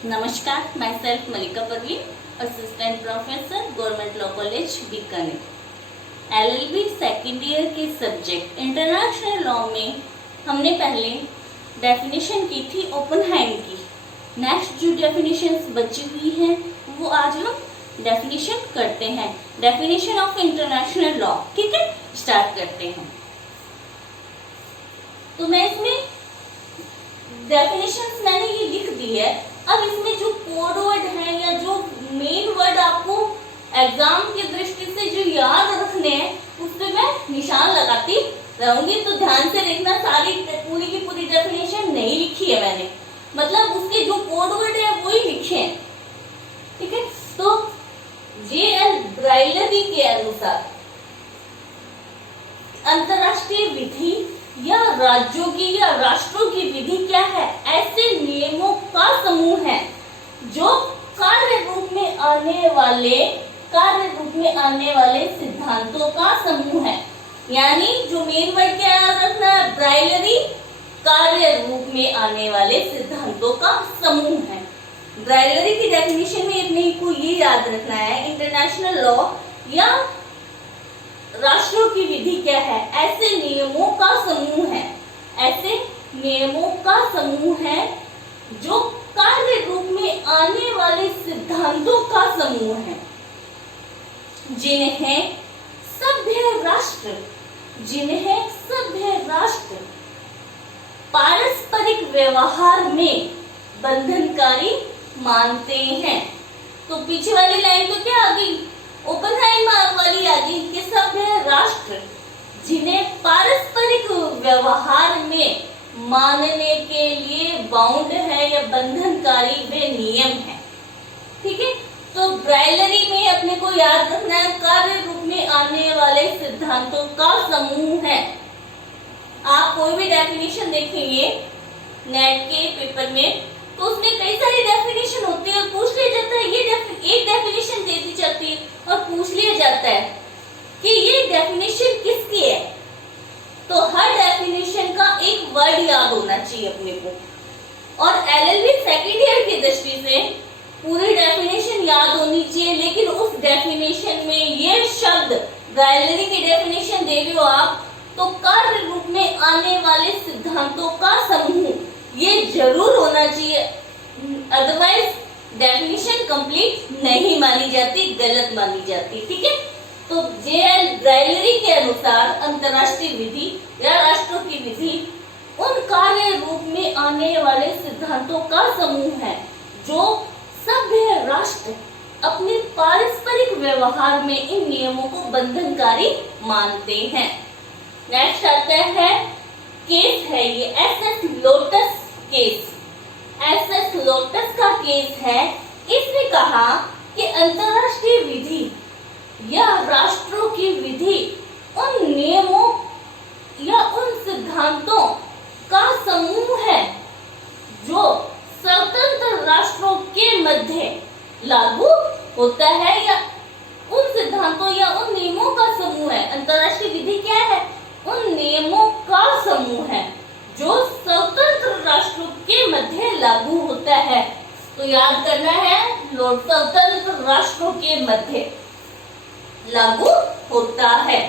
नमस्कार, मैं self Malika Parveen, assistant professor, government law college Bikaner. LLB second year के सब्जेक्ट इंटरनेशनल लॉ में हमने पहले डेफिनेशन की थी ओपनहाइम की। नेक्स्ट जो डेफिनेशंस बची हुई हैं वो आज हम डेफिनेशन करते हैं, डेफिनेशन ऑफ इंटरनेशनल लॉ। ठीक है, स्टार्ट करते हैं। तो मैं इसमें डेफिनेशंस मैंने ये लिख दी है। अब इसमें जो कोड वर्ड है या जो मेन वर्ड आपको एग्जाम की दृष्टि से जो याद रखने हैं उस पर मैं निशान लगाती रहूंगी, तो ध्यान से देखना। सारी पूरी की पूरी डेफिनेशन नहीं लिखी है मैंने, मतलब उसके जो कोड वर्ड है वही लिखे हैं। ठीक है, तो JL ब्राइलरी के अनुसार अंतरराष्ट्रीय विधि या राज्यों की या राष्ट्रों की विधि क्या है? ऐसे नियमों का समूह है जो कार्य रूप में आने वाले सिद्धांतों का समूह है। यानी जो मेन वर्ड क्या याद रखना है? ब्राइलरी, कार्य रूप में आने वाले सिद्धांतों का समूह है। ब्राइलरी की डेफिनेशन में अपने को ये याद रखना है, इंटरनेशनल लॉ या राष्ट्रों की विधि क्या है? ऐसे नियमों का समूह है, ऐसे नियमों का समूह है जो कार्य रूप में आने वाले सिद्धांतों का समूह है, जिन्हें सभ्य राष्ट्र पारस्परिक व्यवहार में बंधनकारी मानते हैं। तो पीछे वाली लाइन तो क्या आ गई? ओपनहाइम वाली आ गई कि सभ्य राष्ट्र जिन्हें पारस्परिक व्यवहार में मानने के लिए बाउंड है या बंधनकारी वे नियम है। ठीक है, तो ब्राइलरी में अपने को याद रखना है, कार्य रूप में आने वाले सिद्धांतों का समूह है। आप कोई भी डेफिनेशन देखेंगे नेट के पेपर में तो उसमें कई सारी डेफिनेशन होती है, पूछ लिया जाता है ये एक डेफिनेशन दे दी जाती है और पूछ लिया जाता है कि ये डेफिनेशन किसकी है। तो हर डेफिनेशन का एक वर्ड याद होना चाहिए अपने को, और LLB सेकेंड ईयर की दृष्टि से पूरी डेफिनेशन याद होनी चाहिए। लेकिन उस डेफिनेशन में ये शब्द ब्राइलरी की डेफिनेशन दे रहे हो आप, तो कार्य रूप में आने वाले सिद्धांतों का समूह ये जरूर होना चाहिए, अदरवाइज डेफिनेशन कंप्लीट नहीं मानी जाती, गलत मानी जाती। ठीक है, तो JL ब्राइलरी के अनुसार अंतरराष्ट्रीय विधि या राष्ट्रों की विधि उन कार्य रूप में आने वाले सिद्धांतों का समूह है जो सभ्य राष्ट्र अपने पारस्परिक व्यवहार में इन नियमों को बंधनकारी मानते हैं। नेक्स्ट आता है केस है ये SS lotus case. SS lotus का केस है। इसने कहा कि अंतरराष्ट्रीय विधि या राष्ट्रों की विधि उन नियमों या उन सिद्धांतों का समूह है जो स्वतंत्र राष्ट्रों के मध्य लागू होता है, या उन सिद्धांतों या उन नियमों का समूह है। अंतरराष्ट्रीय विधि क्या है? उन नियमों का समूह है जो स्वतंत्र राष्ट्रों के मध्य लागू होता है। तो याद करना है, स्वतंत्र राष्ट्रों के मध्य लागू होता है।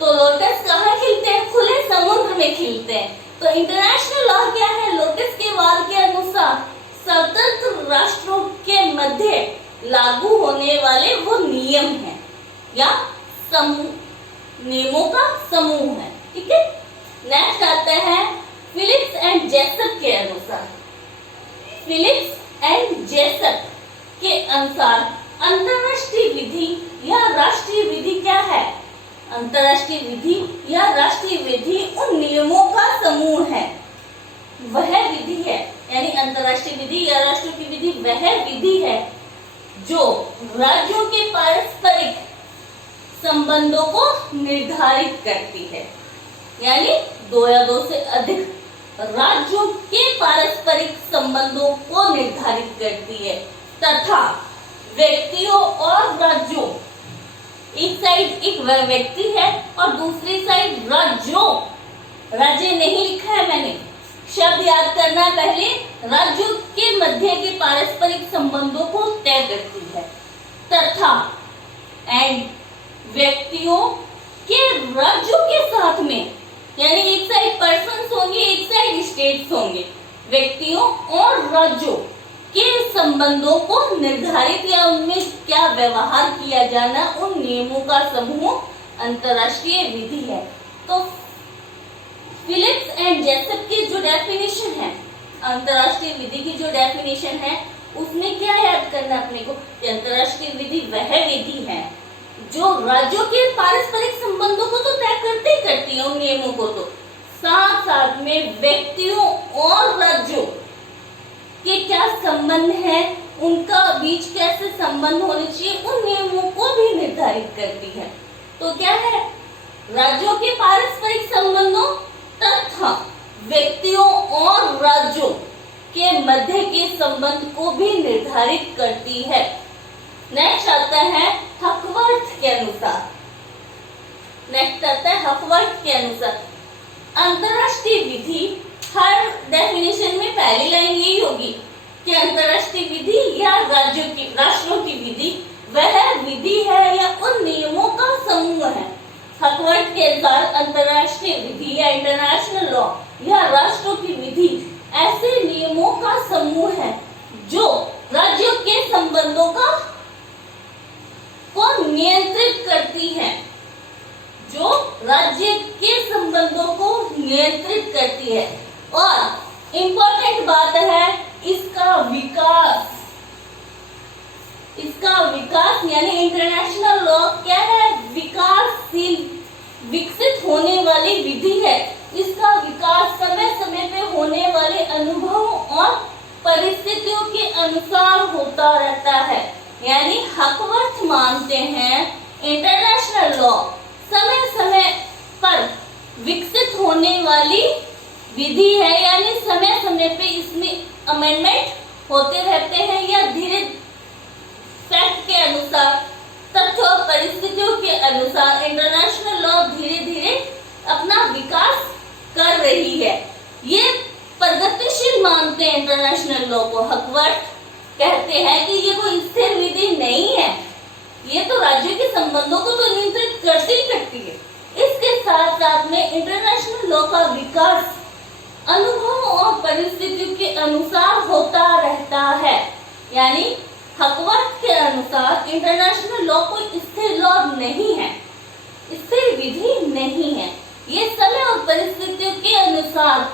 तो लोटस कहाँ खिलते हैं? खुले समुद्र में खिलते हैं। तो इंटरनेशनल लॉ क्या है? लोटस के वार के अनुसार स्वतंत्र राष्ट्रों के मध्य लागू होने वाले वो नियम हैं या नियमों का समूह है। ठीक है, नेक्स्ट आता है फिलिप्स एंड जेसप के अनुसार। फिलिप्स एंड जेसप के अनुसार अंतरराष्ट्रीय विधि या राष्ट्रीय विधि क्या है? अंतरराष्ट्रीय विधि या राष्ट्रीय विधि उन नियमों का समूह है, वह विधि है, यानी अंतरराष्ट्रीय विधि या राष्ट्रों की विधि वह विधि है जो राज्यों के पारस्परिक संबंधों को निर्धारित करती है। यानी दो या दो से अधिक राज्यों के पारस्परिक संबंधों को निर्धारित करती है तथा व्यक्तियों और राज्यों, एक साइड एक व्यक्ति है और दूसरी साइड राज्यों, राज्य नहीं लिखा है मैंने, शब्द याद करना, पहले राज्यों के मध्य के पारस्परिक संबंधों को तय करती है। तथा एंड व्यक्तियों के राज्यों के साथ में, यानी एक साइड पर्सन्स होंगे, एक साइड स्टेट्स होंगे। व्यक्तियों और राज्यों के संबंधों को निर्धारित या उनमें क्या व्यवहार किया जाना, उन नियमों का समूह अंतरराष्ट्रीय विधि है। तो फिलिप्स एंड जेसप की जो डेफिनेशन है, अंतरराष्ट्रीय विधि की जो डेफिनेशन है, उसमें क्या याद करना अपने को कि अंतरराष्ट्रीय विधि वह विधि है जो राज्यों के पारस्परिक संबंधों को तो तय करते ही करती है, उन नियमों को तो, साथ साथ में व्यक्तियों और राज्यों के क्या संबंध है, उनका बीच कैसे संबंध होने चाहिए, उन नियमों को भी निर्धारित करती है। तो क्या है, राज्यों के पारस्परिक संबंधों तथा व्यक्तियों और राज्यों के मध्य के संबंध को भी निर्धारित करती है। नेक्स्ट आता है हकवर्थ के अनुसार। नेक्स्ट आता है हकवर्थ के अनुसार अंतरराष्ट्रीय विधि, हर डेफिनेशन में पहली लाइन यही होगी कि अंतरराष्ट्रीय विधि या राष्ट्रों की विधि वह विधि है या उन नियमों का समूह है। हकवर्थ के अनुसार अंतरराष्ट्रीय विधि या इंटरनेशनल लॉ या राष्ट्रों की विधि ऐसे नियमों का समूह है जो राज्यों के संबंधों को नियंत्रित करती है, जो राज्य के संबंधों को नियंत्रित करती है। और इम्पोर्टेंट बात है इसका विकास यानी इंटरनेशनल लॉ क्या है, विकासशील विकसित होने वाली विधि है। इसका विकास समय समय पे होने वाले अनुभवों और परिस्थितियों के अनुसार होता रहता है। यानी हकवर्थ मानते हैं इंटरनेशनल लॉ समय समय पर विकसित होने वाली विधि है, यानी समय समय पे इसमें अमेंडमेंट होते रहते हैं या धीरे फैक्ट के अनुसार, तथ्यों और परिस्थितियों के अनुसार इंटरनेशनल लॉ धीरे धीरे अपना विकास कर रही है। ये प्रगतिशील मानते हैं इंटरनेशनल लॉ को। हकवर्थ कहते हैं कि ये कोई स्थिर विधि नहीं है, ये तो राज्यों के संबंधों को तो नियंत्रित करती ही करती है। इसके साथ साथ में इंटरनेशनल लॉ का विकास अनुभवों और परिस्थितियों के अनुसार होता रहता है। यानी हकवर्थ के अनुसार इंटरनेशनल लॉ कोई स्थिर लॉ नहीं है, स्थिर विधि नहीं है। ये समय और परिस्थितियों के अनुसार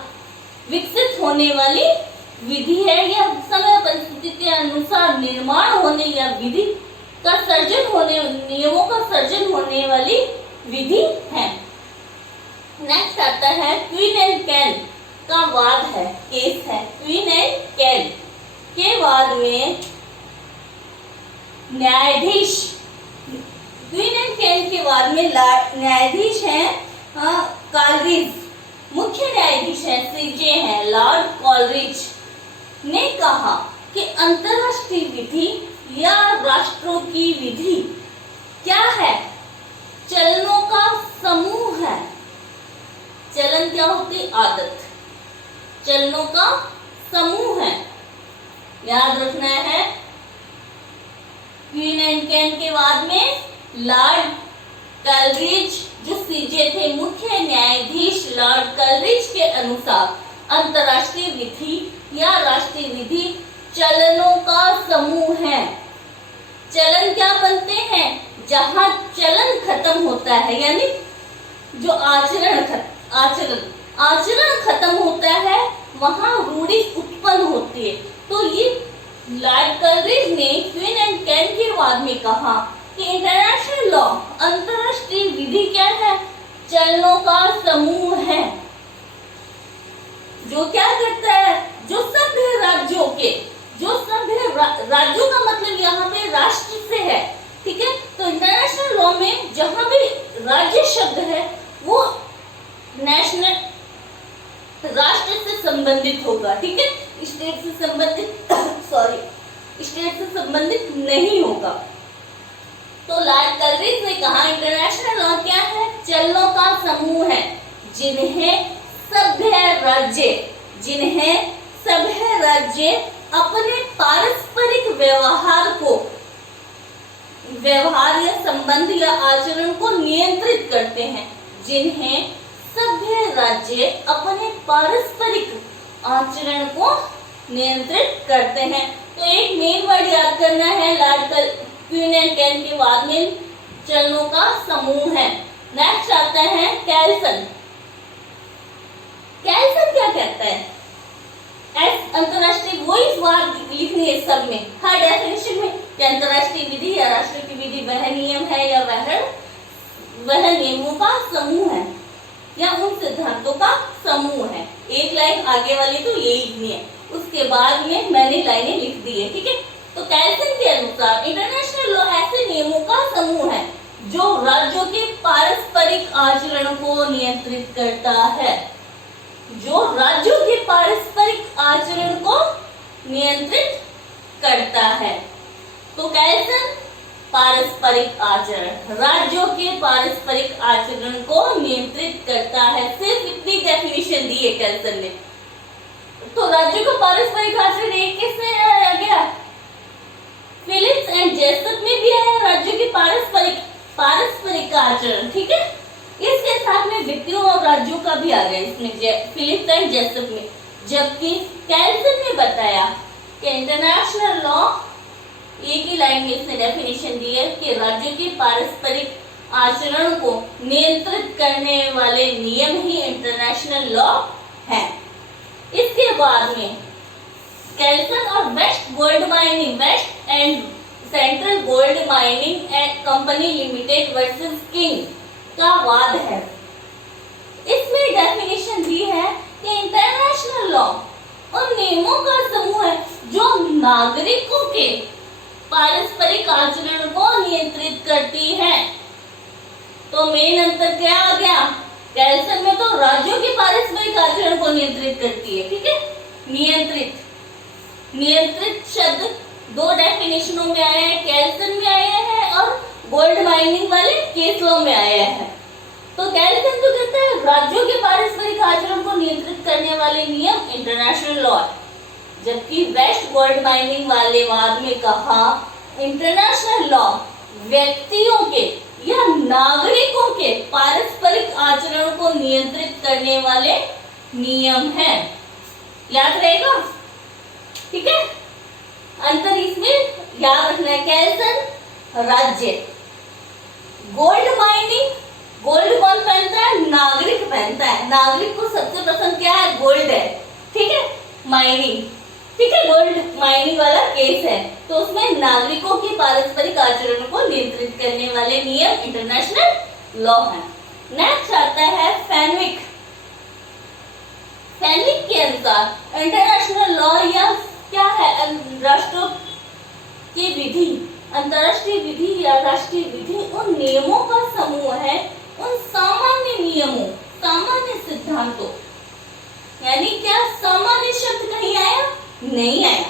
विकसित होने वाली विधि है या समय और परिस्थिति के अनुसार निर्माण होने या विधि का सर्जन होने, नियमों का सर्जन होने वाली विधि है। नेक्स्ट आता है क्वीन एंड कैल का वाद है, केस है। क्वीन एंड कैल के वाद में न्यायाधीश, क्वीन एंड कैल के वाद में न्यायाधीश हैं कॉलरिज, मुख्य न्यायाधीश हैं, सीजे हैं लॉर्ड कॉलरिज ने कहा कि अंतरराष्ट्रीय विधि या राष्ट्रों की विधि क्या है, चलनों का समूह है। चलन क्या होती, आदत, चलनों का समूह है, याद रखना है। क्वीन एंड कैन के बाद में लॉर्ड कॉलरिज जो सीजे थे, मुख्य न्यायाधीश लॉर्ड कॉलरिज के अनुसार अंतरराष्ट्रीय विधि या राष्ट्रीय विधि चलनों का समूह है। चलन क्या बनते हैं, जहां चलन खत्म होता है, यानी जो आचरण खत्म होता है वहां रूढ़ी उत्पन्न होती है। तो ये लॉर्ड कॉलरिज ने क्वीन एंड कैन के वाद में कहा कि इंटरनेशनल लॉ अंतरराष्ट्रीय विधि क्या है, चलनों का समूह है, जो क्या करता है, जो सभ्य राज्यों के, जो सभ्य राज्यों का मतलब यहाँ पे राष्ट्र से है, ठीक है। तो इंटरनेशनल लॉ में जहां भी राज्य शब्द है वो नेशनल राष्ट्र से संबंधित होगा, ठीक है, स्टेट से संबंधित स्टेट से संबंधित नहीं होगा। तो लॉर्ड कॉलरिज ने कहा इंटरनेशनल लॉ क्या है, चलनों का समूह है जिन्हें सभ्य राज्य जिन्हें सभ्य राज्य अपने पारस्परिक व्यवहार या संबंध या आचरण को नियंत्रित करते हैं, जिन्हें सभ्य राज्य अपने पारस्परिक आचरण को नियंत्रित करते हैं। तो एक मेन वर्ड याद करना है, लॉर्ड क्वीन एंड कैन के बाद में चरणों का समूह है। नेक्स्ट आता है कैल्सन। कैल्सन क्या कहता है? अंतरराष्ट्रीय वही बात लिखनी है सब में, हर डेफिनेशन में कि अंतरराष्ट्रीय विधि या राष्ट्र की विधि वह नियम है या वह नियमों का समूह है या उन सिद्धांतों का समूह है। एक लाइन आगे वाली तो यही लिखनी है, उसके बाद में मैंने लाइनें लिख दी है, ठीक है। तो कैल्सन के अनुसार इंटरनेशनल लॉ ऐसे नियमों का समूह है जो राज्यों के पारस्परिक आचरण को नियंत्रित करता है, जो राज्यों के पारस्परिक आचरण को नियंत्रित करता है। तो कैल्सन पारस्परिक आचरण, राज्यों के पारस्परिक आचरण को नियंत्रित करता है। सिर्फ इतनी डेफिनेशन दी है कैल्सन ने। तो राज्यों का पारस्परिक आचरण एक किसमें आया गया? फिलिप्स एंड जेसप में भी आया राज्यों के पारस्परिक आचरण, ठीक है। इसके साथ में व्यक्तियों और राज्यों का भी आ गया इसमें फिलिप्स एंड जेसप में। जबकि कैल्सन ने बताया कि इंटरनेशनल लॉ, एक ही लाइन में इसने डेफिनेशन दी है कि राज्यों के पारस्परिक आचरण को नियंत्रित करने वाले नियम ही इंटरनेशनल लॉ है। इसके बाद में कैल्सन और West End Central Gold Mining and Company Limited versus King का वाद है। इसमें डेफिनेशन दी है कि इंटरनेशनल लॉ उन नियमों का समूह है जो नागरिकों के पारस्परिक आचरण को नियंत्रित करती है। तो मेन अंतर क्या आ गया? कैल्सन में तो राज्यों के पारस्परिक आचरण को नियंत्रित करती है, ठीक है। नियंत्रित शब्द दो डेफिनेशनों में आया है, कैल्सन में आया है और गोल्ड माइनिंग वाले केस लॉ में आया है। तो कैल्सन तो कहता है राज्यों के पारस्परिक आचरण को नियंत्रित करने वाले नियम इंटरनेशनल लॉ, जबकि वेस्ट गोल्ड माइनिंग वाले वाद में कहा इंटरनेशनल लॉ व्यक्तियों के या नागरिकों के पारस्परिक आचरण को नियंत्रित करने वाले नियम हैं। याद रहेगा, ठीक है। अंतर इसमें याद रखना है। कैल्सन राज्य, गोल्ड माइनिंग, गोल्ड कौन पहनता है? नागरिक पहनता है। नागरिक को सबसे पसंद क्या है? गोल्ड है, ठीक है। माइनिंग, ठीक है, गोल्ड माइनिंग वाला केस है तो उसमें नागरिकों के पारस्परिक आचरण को नियंत्रित करने वाले नियम इंटरनेशनल लॉ है। नेक्स्ट आता है फैनविक। फैनविक के अनुसार इंटरनेशनल लॉ या क्या है? राष्ट्रों की विधि, अंतरराष्ट्रीय विधि या राष्ट्रीय विधि उन नियमों का समूह है, उन सामान्य नियमों, सामान्य सिद्धांतों, यानी क्या सामान्य शब्द नहीं आया? नहीं आया।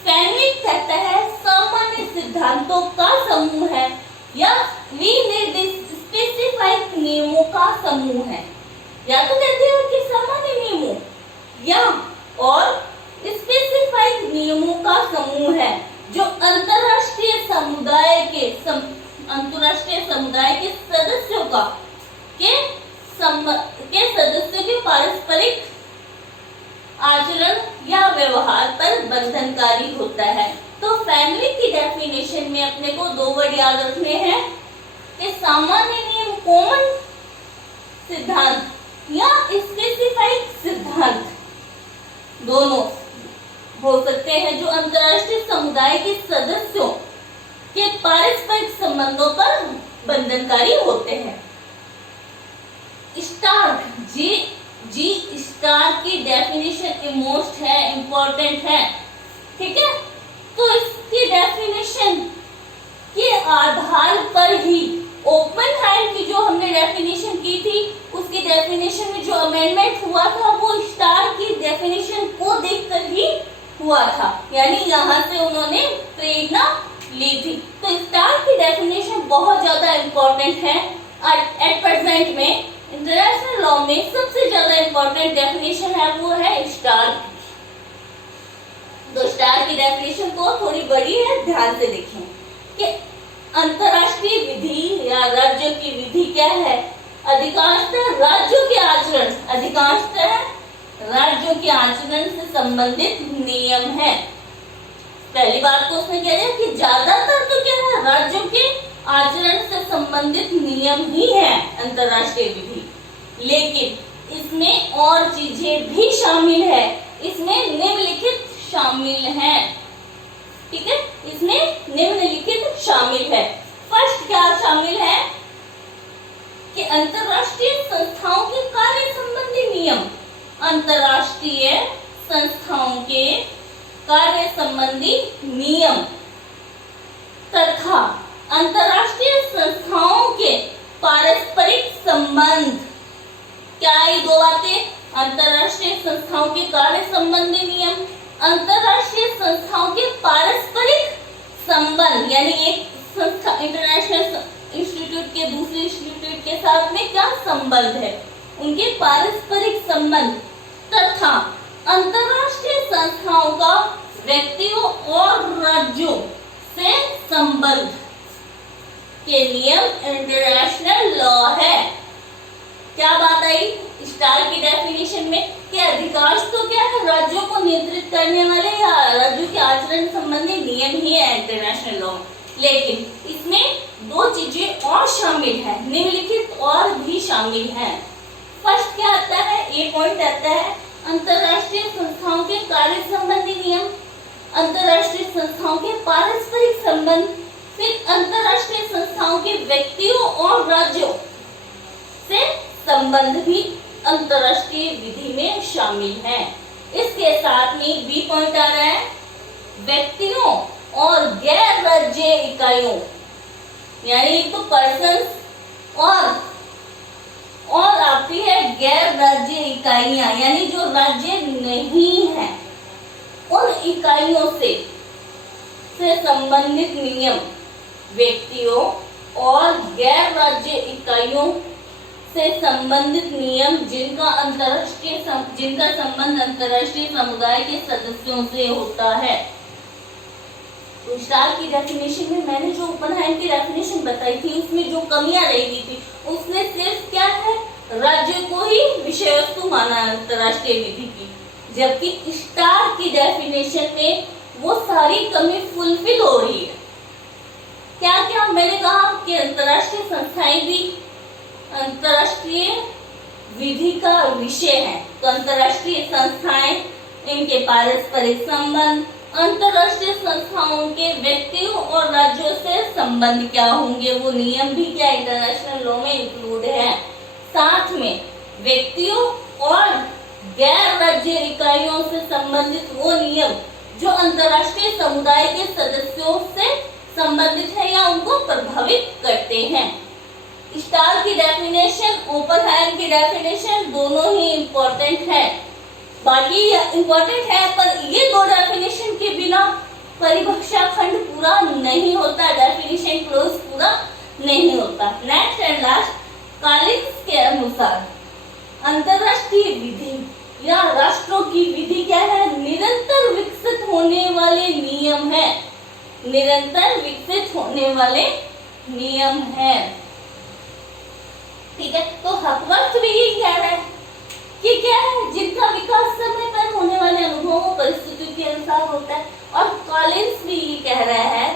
फैनविक कहता है सामान्य सिद्धांतों का समूह है या स्पेसिफाइड नियमों का समूह है। या तो कहते हो कि सामान्य नियमों या और स्पेसिफाइड नियमों का समूह है जो अंतरराष्ट्रीय समुदाय के सदस्यों के पारस्परिक आचरण या व्यवहार पर बंधनकारी होता है। तो फैनविक की डेफिनेशन में अपने को दो वर्ड याद रखने हैं कि सामान्य नियम, कॉमन सिद्धांत या स्पेसिफाइड सिद्धांत, दोनों हो सकते हैं जो अंतरराष्ट्रीय समुदाय के सदस्यों के पारस्परिक संबंधों पर बंधनकारी होते हैं। स्टार्क, जी स्टार की डेफिनेशन मोस्ट है, इंपॉर्टेंट है, ठीक है। तो इसकी डेफिनेशन के आधार पर ही ओपनहाइमर की जो हमने डेफिनेशन की थी उसकी डेफिनेशन में जो अमेंडमेंट हुआ था वो स्टार की डेफिनेशन को देखकर ही हुआ था, यानी यहाँ से उन्होंने प्रेरणा ली थी। तो स्टार की डेफिनेशन बहुत ज्यादा इंपॉर्टेंट है एट प्रेजेंट में, इंटरनेशनल लॉ में सबसे ज्यादा इंपॉर्टेंट डेफिनेशन है वो है स्टार की। तो स्टार की डेफिनेशन तो थोड़ी बड़ी है, ध्यान से देखें कि अंतरराष्ट्रीय विधि या राज्यों की विधि क्या है? अधिकांशतः राज्यों के आचरण, अधिकांशतः राज्यों के आचरण से संबंधित नियम है। पहली बात तो उसने कह दिया कि ज्यादातर तो क्या है, राज्यों के आचरण से संबंधित नियम ही है अंतरराष्ट्रीय विधि, लेकिन इसमें और चीजें भी शामिल है, इसमें निम्नलिखित शामिल है। ठीक है, इसमें निम्नलिखित शामिल है। फर्स्ट क्या शामिल है कि अंतरराष्ट्रीय संस्थाओं के कार्य संबंधी नियम, अंतरराष्ट्रीय संस्थाओं के कार्य संबंधी नियम तथा अंतरराष्ट्रीय संस्थाओं के पारस्परिक संबंध। क्या ये दो बातें? अंतरराष्ट्रीय संस्थाओं के कार्य संबंधी नियम, अंतरराष्ट्रीय संस्थाओं के पारस्परिक संबंध, यानी एक संस्था इंटरनेशनल इंस्टीट्यूट के दूसरे इंस्टीट्यूट के साथ में क्या संबंध है, उनके पारस्परिक संबंध तथा अंतरराष्ट्रीय संस्थाओं का व्यक्तियों और राज्यों से संबंध के नियम इंटरनेशनल लॉ है। क्या बात आई स्टार की डेफिनेशन में कि अधिकांश तो क्या है, राज्यों को नियंत्रित करने वाले या राज्यों के आचरण संबंधी नियम ही है इंटरनेशनल लॉ, लेकिन इसमें दो चीजें और शामिल है, निम्नलिखित और भी शामिल है। फर्स्ट क्या आता है, ए पॉइंट आता है अंतरराष्ट्रीय संस्थाओं के कार्य संबंधी नियम, अंतरराष्ट्रीय संस्थाओं के पारस्परिक संबंध, फिर अंतरराष्ट्रीय संस्थाओं के व्यक्तियों और राज्यों से संबंध भी अंतरराष्ट्रीय विधि में शामिल है। इसके साथ में बी पॉइंट आ रहा है व्यक्तियों और गैर राज्य इकाइयों, यानी तो पर्सन्स और आती है गैर राज्य इकाइयां, यानी जो राज्य नहीं है उन इकाइयों से संबंधित नियम, व्यक्तियों और गैर राज्य इकाइयों से संबंधित नियम जिनका संबंध अंतरराष्ट्रीय समुदाय के सदस्यों से होता है। तो स्टार की डेफिनेशन में मैंने जो ओपनहाइमर की डेफिनेशन बताई थी उसमें जो कमियां रह गई थी, उसने सिर्फ क्या है, राज्य को ही विषय वस्तु माना अंतरराष्ट्रीय विधि की, जबकि स्टार की डेफिनेशन में वो सारी कमी फुलफिल हो रही है। क्या क्या मैंने कहा कि अंतरराष्ट्रीय संस्थाएं भी अंतरराष्ट्रीय विधि का विषय है। तो अंतरराष्ट्रीय संस्थाएं, इनके पारस्परिक संबंध, अंतरराष्ट्रीय संस्थाओं के व्यक्तियों और राज्यों से संबंध क्या होंगे, वो नियम भी क्या इंटरनेशनल लॉ में इंक्लूड है। साथ में व्यक्तियों और गैर राज्य इकाइयों से संबंधित वो नियम जो अंतरराष्ट्रीय समुदाय के सदस्यों से संबंधित है या उनको प्रभावित करते हैं। स्टार की डेफिनेशन, ओपनहाइमर की डेफिनेशन दोनों ही इम्पोर्टेंट है। बाकी इम्पोर्टेंट है पर ये दो डेफिनेशन के बिना परिभाषा खंड पूरा नहीं होता, डेफिनेशन क्लोज पूरा नहीं होता। नेक्स्ट एंड लास्ट, कॉलिन्स के अनुसार अंतरराष्ट्रीय विधि या राष्ट्रों की विधि क्या है, निरंतर विकसित होने वाले नियम है, निरंतर विकसित होने वाले नियम है। ठीक है, तो हकवर्थ भी यही कह रहा है कि क्या है, जिनका विकास समय पर होने वाले अनुभवों परिस्थितियों के अनुसार होता है। और कॉलिन्स भी ये कह रहा है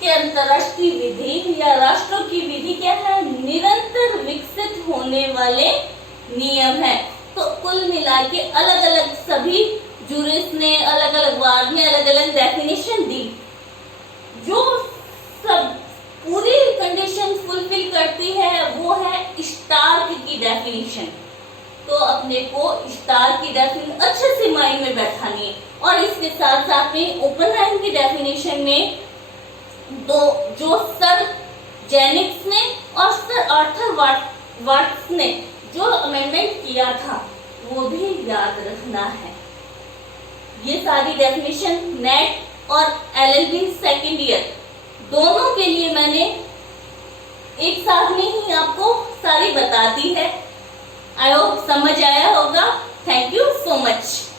कि अंतरराष्ट्रीय विधि या राष्ट्रों की विधि क्या है, निरंतर विकसित होने वाले नियम है। तो कुल मिला के अलग अलग सभी जूरिस्ट ने अलग अलग वार्ड में अलग अलग डेफिनेशन दी, जो सब पूरी कंडीशन फुलफिल करती है, वो है स्टार्क की डेफिनेशन। तो अपने को स्टार की डेफिनेशन अच्छे से माइंड में बैठानी है। और इसके साथ साथ में ओपनहाइमर की डेफिनेशन में दो जो सर जेनिक्स ने और सर आर्थर वाट्स ने जो अमेंडमेंट किया था वो भी याद रखना है। ये सारी डेफिनेशन नेट और एलएलबी सेकेंड ईयर दोनों के लिए मैंने एक साथ में ही आपको सारी बता दी है। आई होप समझ आया होगा। Thank you so much.